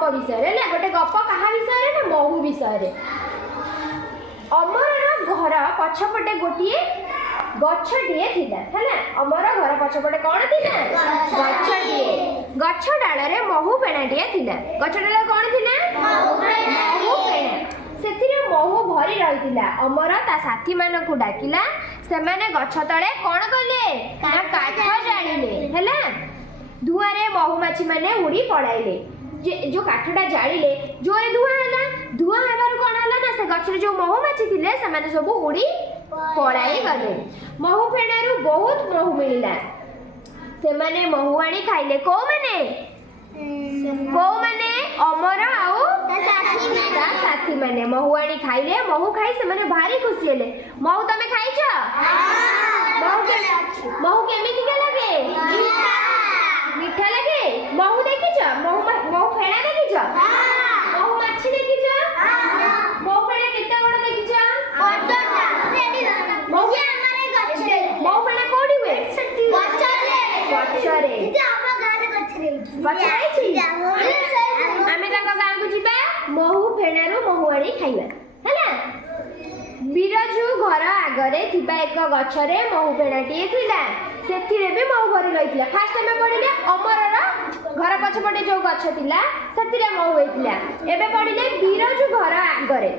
गप विषय ना गोटे गप कहा विषय ना महू विषय अमर घर पछपटे गोटे गछटिए है अमर घर पछपटे कौन थी गछटिए गछ डाल महू फेणाटिए गछ डाल कौन थी महू फेणा से महू भरी रही अमर ता साथी मान को डाकिला से माने गछ तले कौन कले काठ जालिले है धुआं महुमाछी माने उड़ी पड़ाइले जो काठटा जालिले जोरे धुआं हेबार कौन है ना से गछरे जो महुमाछी थिले से माने सब उड़ी पड़ाई गले महू फेणारू बहुत महू मिलला से माने महू आनी खाइले को माने अमर आउ साथी माने महू आनी खाइले महू खाई से माने भारी खुशी हेले महू तमे खाइछ महू केमिति के लगे मीठा लगे महू देखिछ महू फेणा देखिछ महू माछी देखिछ महू फेणा केते बड़ देखिछ महू फेणा कोडी हुए गछरे आमे ताका गाँ को जिबा महू फेणारू महू आनी खाइबा हैला बिरजू घर आगरे थिबा एक गछरे महू फेणाटिए थिला सेथिरे भी महू भरी रहिथिला फास्ट टाइम पढिले अमरर घर पछपटे जो गछ थिला सेथिरे महू हेतिला एबे पढिले बिरजू घर आगरे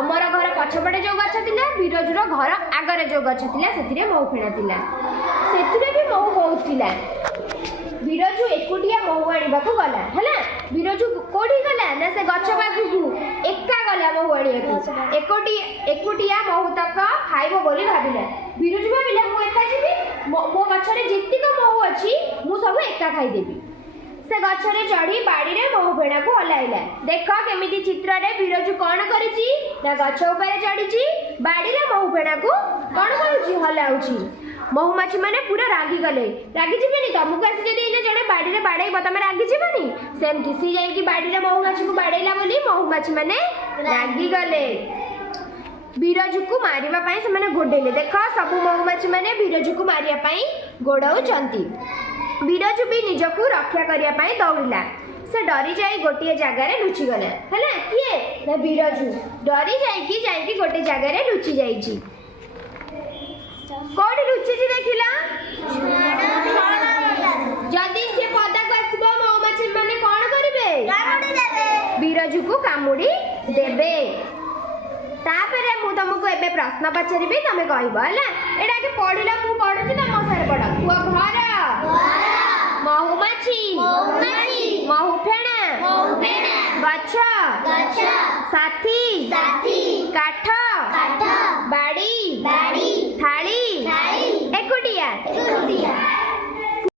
अमर घर पछपटे जो गछ थिला बिरजूर घर आगरे जो गछ थिला सेथिरे महू फेणा थिला सेथिरे भी महू बहुत थिला बिरजू एकुटिया महू आनिबाकू गला हैला बिरजू कोठी गला ना से गछ पाखु एका गला महू आनिबाकू एकुटिया महू तक खाइबो बोली भाबिला बिरजू भाबिला मु एका जिबी मो गछरे जेतिक महू अछि मु सब एका खाइ देबी से गछरे चढ़ी बाड़ी रे महू फेणा को हलाइला देख केमिति चित्र रे बिरजू कोन करिछि ना गछ ऊपर चढ़ीछि बाड़ी रे महू फेणा को कोन करूछि हलाउछि महुमाछी माने पूरा रागी गले रागी जिबेनी तुमको आसी जदी इने जणे बाड़ी रे बाड़ाई तमे रागी जिबेनी सेमति सी जाई कि बाड़ी रे महुमाछी को बाड़ैला बोली महुमाछी माने रागी गले बिरजू को मारिबा पई से माने गोडेले देखो सब महुमाछी माने बिरजू को मारिया पई गोडाउचंती बिरजू भी निजको रक्षा करिया पई दौड़िला से डरी जाई गोटे जगह रे लुचि गले हैला किए ना बिरजू डरी जाई कि गोटे जगह रे लुचि जाईची कोडी लुचि देखिला जदी से पदा को आसबो महुमाछी माने कोन करिवे कामुडी देबे बिरजू को कामुडी देबे तापरे मु तुमको एबे प्रश्न पचारिबी तमे कहबो हला एडा के पढिला मु पढुची त मो सारे पढ तू घर महुमाछी महू फेणा गछ साथी काठ बाड़ी थाली एकुटिया